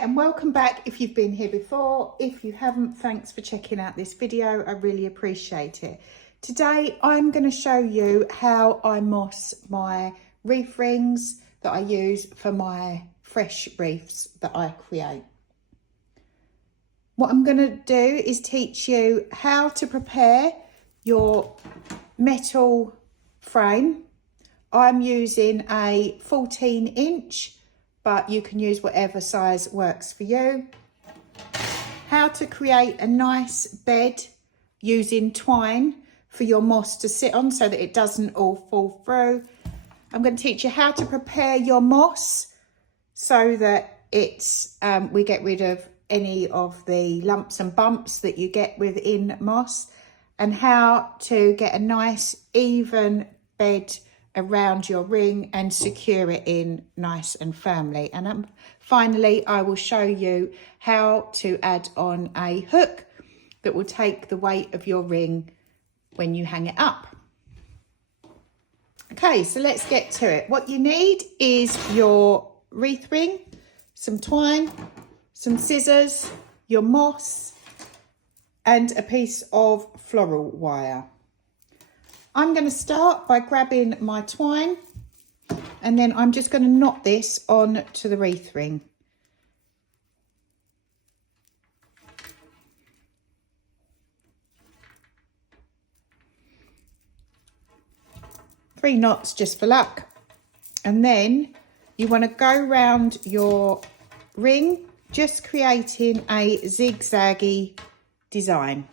and welcome back if you've been here before. If you haven't, thanks for checking out this video. I really appreciate it. Today I'm going to show you how I moss my wreath rings that I use for my fresh wreaths that I create. What I'm going to do is teach you how to prepare your metal frame. I'm using a 14-inch, but you can use whatever size works for you. How to create a nice bed using twine for your moss to sit on so that it doesn't all fall through. I'm going to teach you how to prepare your moss so that it's we get rid of any of the lumps and bumps that you get within moss, and how to get a nice even bed around your ring and secure it in nice and firmly. And finally, I will show you how to add on a hook that will take the weight of your ring when you hang it up. Okay, so let's get to it. What you need is your wreath ring, some twine, some scissors, your moss, and a piece of floral wire. I'm going to start by grabbing my twine, and then I'm just going to knot this on to the wreath ring. Three knots just for luck. And then you want to go round your ring, just creating a zigzaggy design.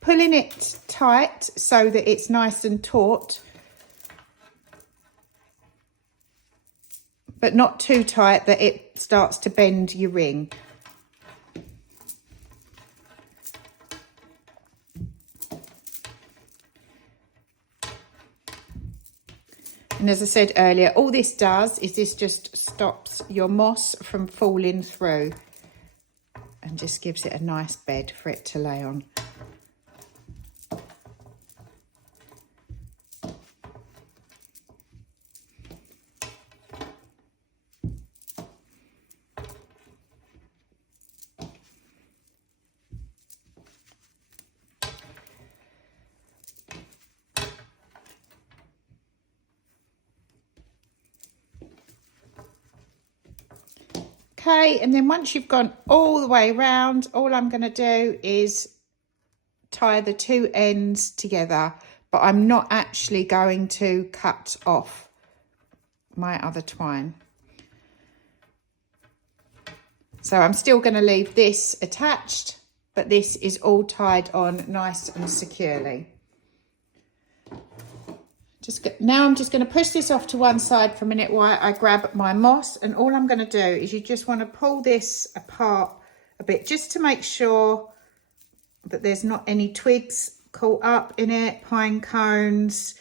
Pulling it tight so that it's nice and taut, but not too tight that it starts to bend your ring. And as I said earlier, all this does is this just stops your moss from falling through and just gives it a nice bed for it to lay on. Okay, and then once you've gone all the way around, all I'm going to do is tie the two ends together, but I'm not actually going to cut off my other twine. So I'm still going to leave this attached, but this is all tied on nice and securely. Now I'm just going to push this off to one side for a minute while I grab my moss, and all I'm going to do is you just want to pull this apart a bit just to make sure that there's not any twigs caught up in it, pine cones,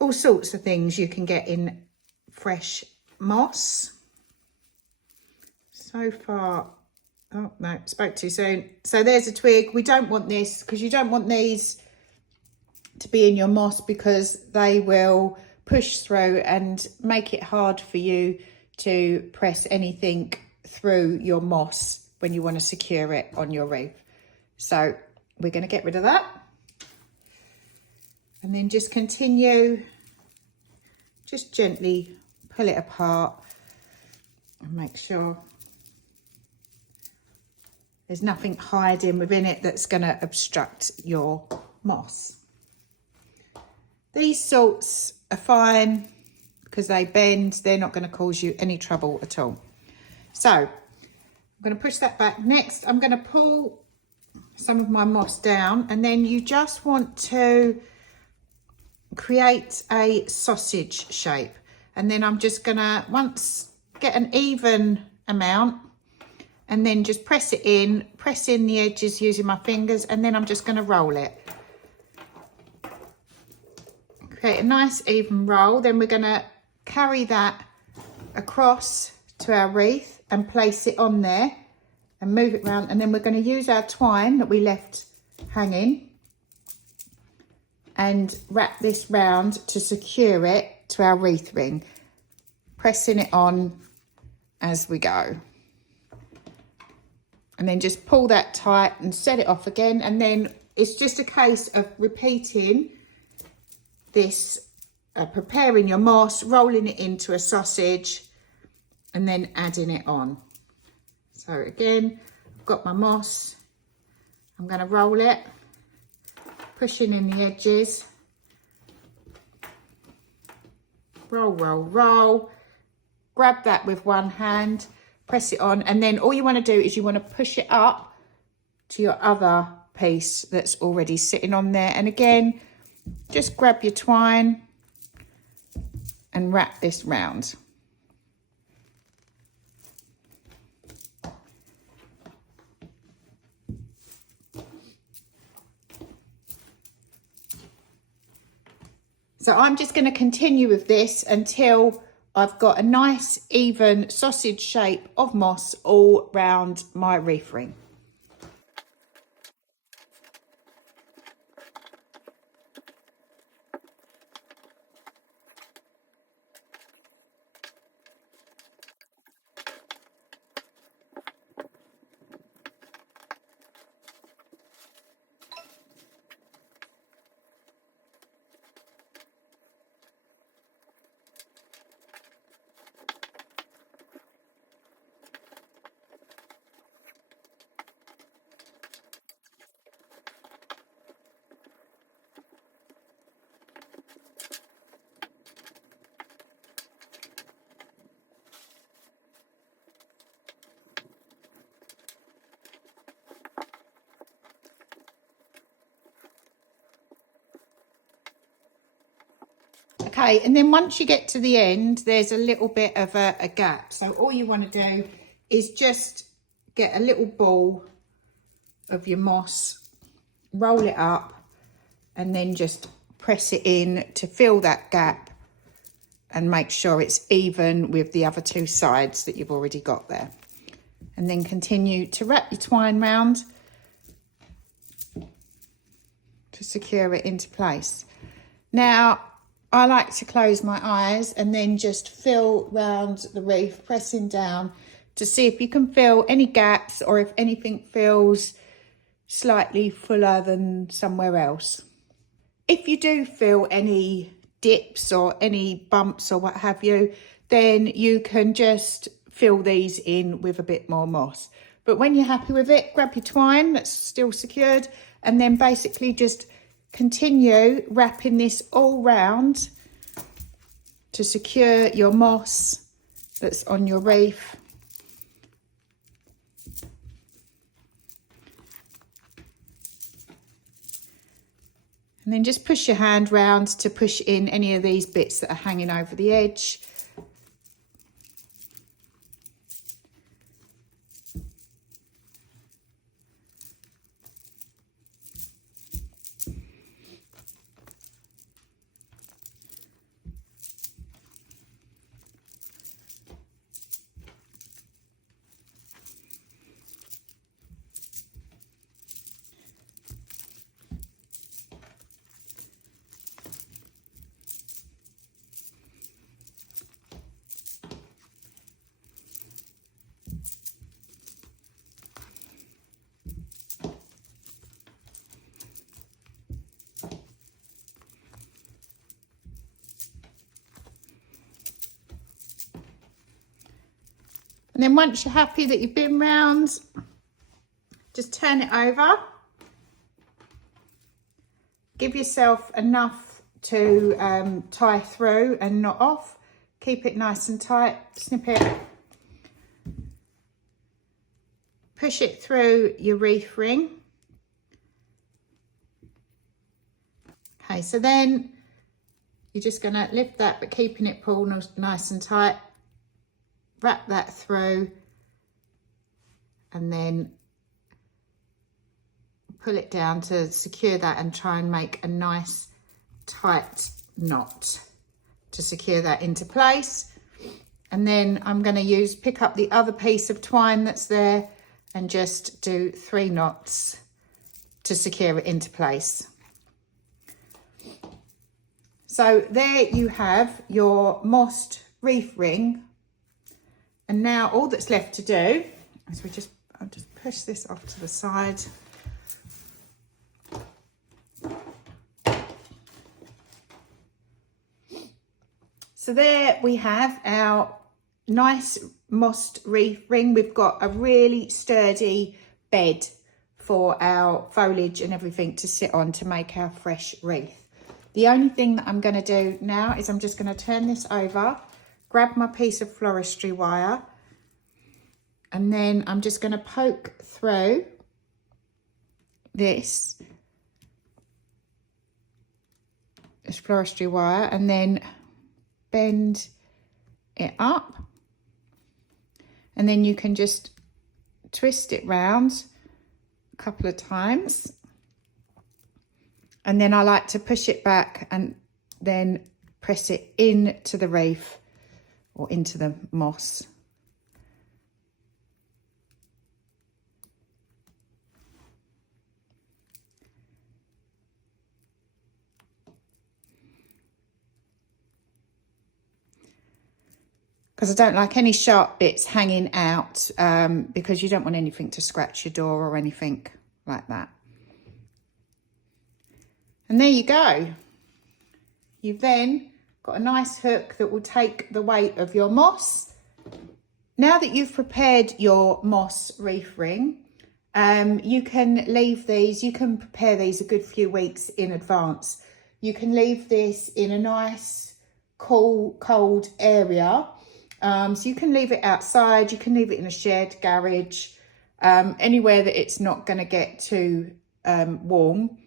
all sorts of things you can get in fresh moss. So far, oh no, spoke too soon. So there's a twig. We don't want this because you don't want these to be in your moss because they will push through and make it hard for you to press anything through your moss when you want to secure it on your wreath. So we're going to get rid of that, and then just continue, just gently pull it apart and make sure there's nothing hiding within it that's going to obstruct your moss. These sorts are fine because they bend. They're not going to cause you any trouble at all. So I'm going to push that back. Next, I'm going to pull some of my moss down, and then you just want to create a sausage shape. And then I'm just going to get an even amount, and then just press in the edges using my fingers, and then I'm just going to roll it. Create a nice even roll. Then we're going to carry that across to our wreath and place it on there and move it around, and then we're going to use our twine that we left hanging and wrap this round to secure it to our wreath ring, pressing it on as we go. And then just pull that tight and set it off again. And then it's just a case of repeating this, preparing your moss, rolling it into a sausage, and then adding it on. So again, I've got my moss. I'm going to roll it, pushing in the edges. Roll, roll, roll. Grab that with one hand, press it on, and then all you want to do is you want to push it up to your other piece that's already sitting on there. And again, just grab your twine and wrap this round. So I'm just going to continue with this until I've got a nice even sausage shape of moss all round my wreath ring. Okay, and then once you get to the end, there's a little bit of a gap. So all you want to do is just get a little ball of your moss, roll it up, and then just press it in to fill that gap and make sure it's even with the other two sides that you've already got there. And then continue to wrap your twine round to secure it into place. Now, I like to close my eyes and then just feel round the wreath, pressing down to see if you can feel any gaps or if anything feels slightly fuller than somewhere else. If you do feel any dips or any bumps or what have you, then you can just fill these in with a bit more moss. But when you're happy with it, grab your twine that's still secured and then basically just continue wrapping this all round to secure your moss that's on your wreath. And then just push your hand round to push in any of these bits that are hanging over the edge. And then once you're happy that you've been round, just turn it over. Give yourself enough to tie through and knot off. Keep it nice and tight, snip it. Push it through your wreath ring. Okay, so then you're just gonna lift that, but keeping it pulled nice and tight. Wrap that through and then pull it down to secure that and try and make a nice tight knot to secure that into place. And then I'm going to pick up the other piece of twine that's there and just do 3 knots to secure it into place. So there you have your mossed wreath ring. And now all that's left to do is I'll just push this off to the side. So there we have our nice mossed wreath ring. We've got a really sturdy bed for our foliage and everything to sit on to make our fresh wreath. The only thing that I'm going to do now is I'm just going to turn this over, grab my piece of floristry wire, and then I'm just going to poke through this floristry wire and then bend it up, and then you can just twist it round a couple of times, and then I like to push it back and then press it into the wreath or into the moss. Because I don't like any sharp bits hanging out, because you don't want anything to scratch your door or anything like that. And there you go. You've then got a nice hook that will take the weight of your moss. Now that you've prepared your moss wreath ring, you can leave these, you can prepare these a good few weeks in advance. You can leave this in a nice, cool, cold area. So you can leave it outside, you can leave it in a shed, garage, anywhere that it's not going to get too warm.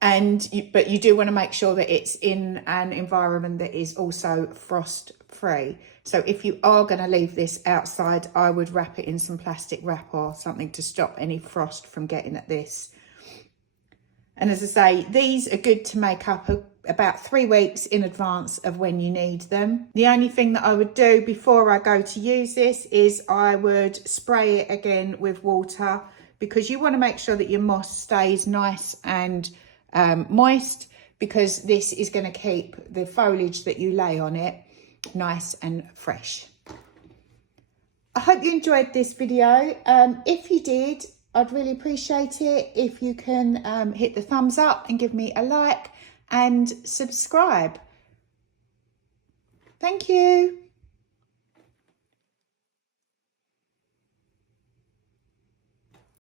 But you do want to make sure that it's in an environment that is also frost free. So if you are going to leave this outside, I would wrap it in some plastic wrap or something to stop any frost from getting at this. And as I say, these are good to make up about 3 weeks in advance of when you need them. The only thing that I would do before I go to use this is I would spray it again with water, because you want to make sure that your moss stays nice and moist, because this is going to keep the foliage that you lay on it nice and fresh. I hope you enjoyed this video. If you did, I'd really appreciate it if you can hit the thumbs up and give me a like and subscribe. Thank you.